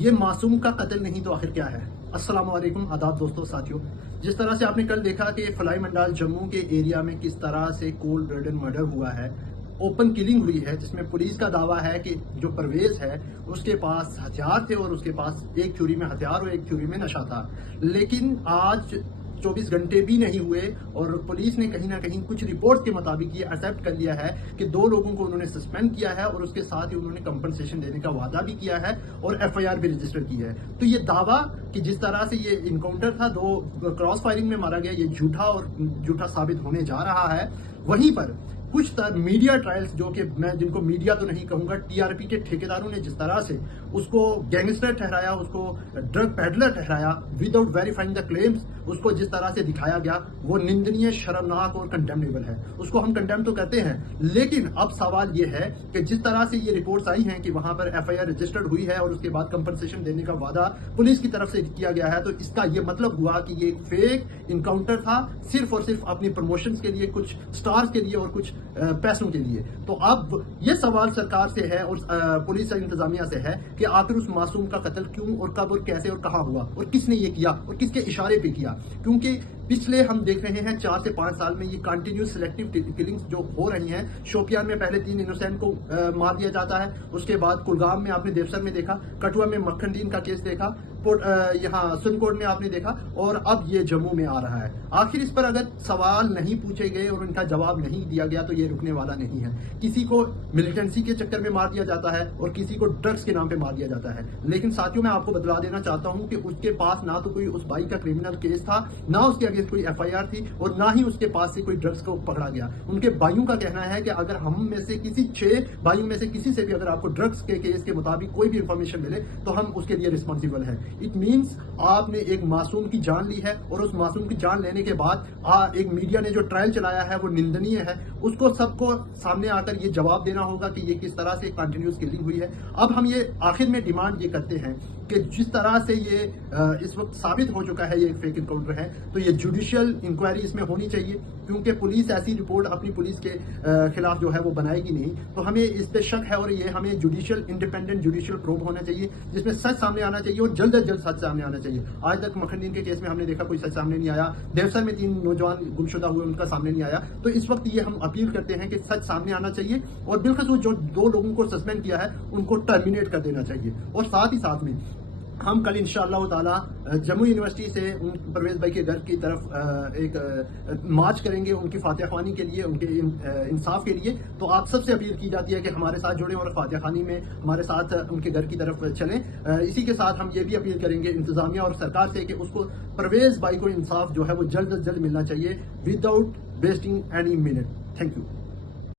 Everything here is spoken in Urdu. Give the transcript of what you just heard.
یہ معصوم کا قتل نہیں تو آخر کیا ہے؟ السلام علیکم، آداب دوستوں، ساتھیوں۔ جس طرح سے آپ نے کل دیکھا کہ فلائی منڈال جموں کے ایریا میں کس طرح سے کولڈ بلڈڈ مرڈر ہوا ہے، اوپن کلنگ ہوئی ہے، جس میں پولیس کا دعویٰ ہے کہ جو پرویز ہے اس کے پاس ہتھیار تھے اور اس کے پاس ایک چھری میں ہتھیار اور ایک چھری میں نشہ تھا، لیکن آج 24 گھنٹے بھی نہیں ہوئے اور پولیس نے کہیں نہ کہیں کچھ رپورٹ کے مطابق یہ ایکسیپٹ کر لیا ہے کہ 2 لوگوں کو انہوں نے سسپینڈ کیا ہے اور اس کے ساتھ ہی انہوں نے کمپنسیشن دینے کا وعدہ بھی کیا ہے اور ایف آئی آر بھی رجسٹر کی ہے۔ تو یہ دعویٰ کہ جس طرح سے یہ انکاؤنٹر تھا 2 کراس فائرنگ میں مارا گیا، یہ جھوٹا ثابت ہونے جا رہا ہے۔ وہیں پر کچھ میڈیا ٹرائلز، جو کہ میں جن کو میڈیا تو نہیں کہوں گا، ٹی آر پی کے ٹھیکیداروں نے جس طرح سے اس کو گینگسٹر ٹھہرایا، اس کو ڈرگ پیڈلر ٹھہرایا وداؤٹ ویریفائنگ دا کلیمز، اس کو جس طرح سے دکھایا گیا وہ نندنیہ، شرمناک اور کنڈیمنیبل ہے۔ اس کو ہم کنڈیم تو کرتے ہیں، لیکن اب سوال یہ ہے کہ جس طرح سے یہ رپورٹس آئی ہیں کہ وہاں پر ایف آئی آر رجسٹرڈ ہوئی ہے اور اس کے بعد کمپنسیشن دینے کا وعدہ پولیس کی طرف سے کیا گیا ہے، تو اس کا یہ مطلب ہوا کہ یہ ایک فیک انکاؤنٹر تھا، صرف اور صرف اپنی پروموشنز کے لیے، کچھ سٹارز کے لیے اور کچھ پیسوں کے لیے۔ تو اب یہ سوال سرکار سے ہے اور پولیس انتظامیہ سے ہے کہ آخر اس معصوم کا قتل کیوں اور کب اور کیسے اور کہاں ہوا اور کس نے یہ کیا اور کس کے اشارے پہ کیا، کیونکہ پچھلے ہم دیکھ رہے ہیں 4 سے 5 سال میں یہ کنٹینیوس سلیکٹیو کلنگز جو ہو رہی ہیں۔ شوپیان میں پہلے 3 انوسینٹ کو مار دیا جاتا ہے، اس کے بعد کلگام میں آپ نے دیوسر میں دیکھا، کٹھوا میں مکھن دین کا کیس دیکھا، یہاں سنکوٹ میں آپ نے دیکھا، اور اب یہ جموں میں آ رہا ہے۔ آخر اس پر اگر سوال نہیں پوچھے گئے اور ان کا جواب نہیں دیا گیا تو یہ رکنے والا نہیں ہے۔ کسی کو ملیٹنسی کے چکر میں مار دیا جاتا ہے اور کسی کو ڈرگس کے نام پہ مار دیا جاتا ہے، لیکن ساتھیوں میں آپ کو بتلا دینا چاہتا ہوں کہ اس کے پاس نہ تو کوئی اس بھائی کا کرمنل کیس تھا، نہ اس کے اگینسٹ کوئی ایف آئی آر تھی، اور نہ ہی اس کے پاس سے کوئی ڈرگس کو پکڑا گیا۔ ان کے بھائیوں کا کہنا ہے کہ اگر ہم میں سے کسی 6 بھائیوں میں سے کسی سے بھی اگر آپ کو ڈرگس کے کیس کے مطابق کوئی بھی انفارمیشن ملے تو ہم اس کے لیے رسپانسیبل ہیں۔ اٹ مینس آپ نے ایک معصوم کی جان لی ہے، اور اس معصوم کی جان لینے کے بعد ایک میڈیا نے جو ٹرائل چلایا ہے وہ نندنیہ ہے۔ اس کو سب کو سامنے آ کر یہ جواب دینا ہوگا کہ یہ کس طرح سے کنٹینیوس کلنگ ہوئی ہے۔ اب ہم یہ آخر میں ڈیمانڈ یہ کرتے ہیں کہ جس طرح سے یہ اس وقت ثابت ہو چکا ہے یہ ایک فیک انکاؤنٹر ہے، تو یہ جوڈیشل انکوائری اس میں ہونی چاہیے، کیونکہ پولیس ایسی رپورٹ اپنی پولیس کے خلاف جو ہے وہ بنائے گی نہیں۔ تو ہمیں اس پہ شک ہے اور یہ ہمیں جوڈیشل انڈیپینڈنٹ جوڈیشل پروب ہونا چاہیے، جس میں سچ سامنے آنا چاہیے اور جلد از جلد سچ سامنے آنا چاہیے۔ آج تک مکھن کے کیس میں ہم نے دیکھا کوئی سچ سامنے نہیں آیا، دیوسر میں 3 نوجوان گمشدہ ہوئے، ان کا سامنے نہیں آیا۔ تو اس وقت یہ ہم اپیل کرتے ہیں کہ سچ سامنے آنا چاہیے، اور بالخصوص جو 2 لوگوں کو سسپینڈ کیا ہے ان کو ٹرمینیٹ کر دینا چاہیے۔ اور ساتھ ہی ساتھ میں ہم کل انشاءاللہ تعالی جموں یونیورسٹی سے پرویز بھائی کے گھر کی طرف ایک مارچ کریں گے ان کی فاتح خوانی کے لیے، ان کے انصاف کے لیے۔ تو آپ سب سے اپیل کی جاتی ہے کہ ہمارے ساتھ جڑیں اور فاتح خوانی میں ہمارے ساتھ ان کے گھر کی طرف چلیں۔ اسی کے ساتھ ہم یہ بھی اپیل کریں گے انتظامیہ اور سرکار سے کہ اس کو پرویز بھائی کو انصاف جو ہے وہ جلد از جلد ملنا چاہیے، without wasting any minute. Thank you.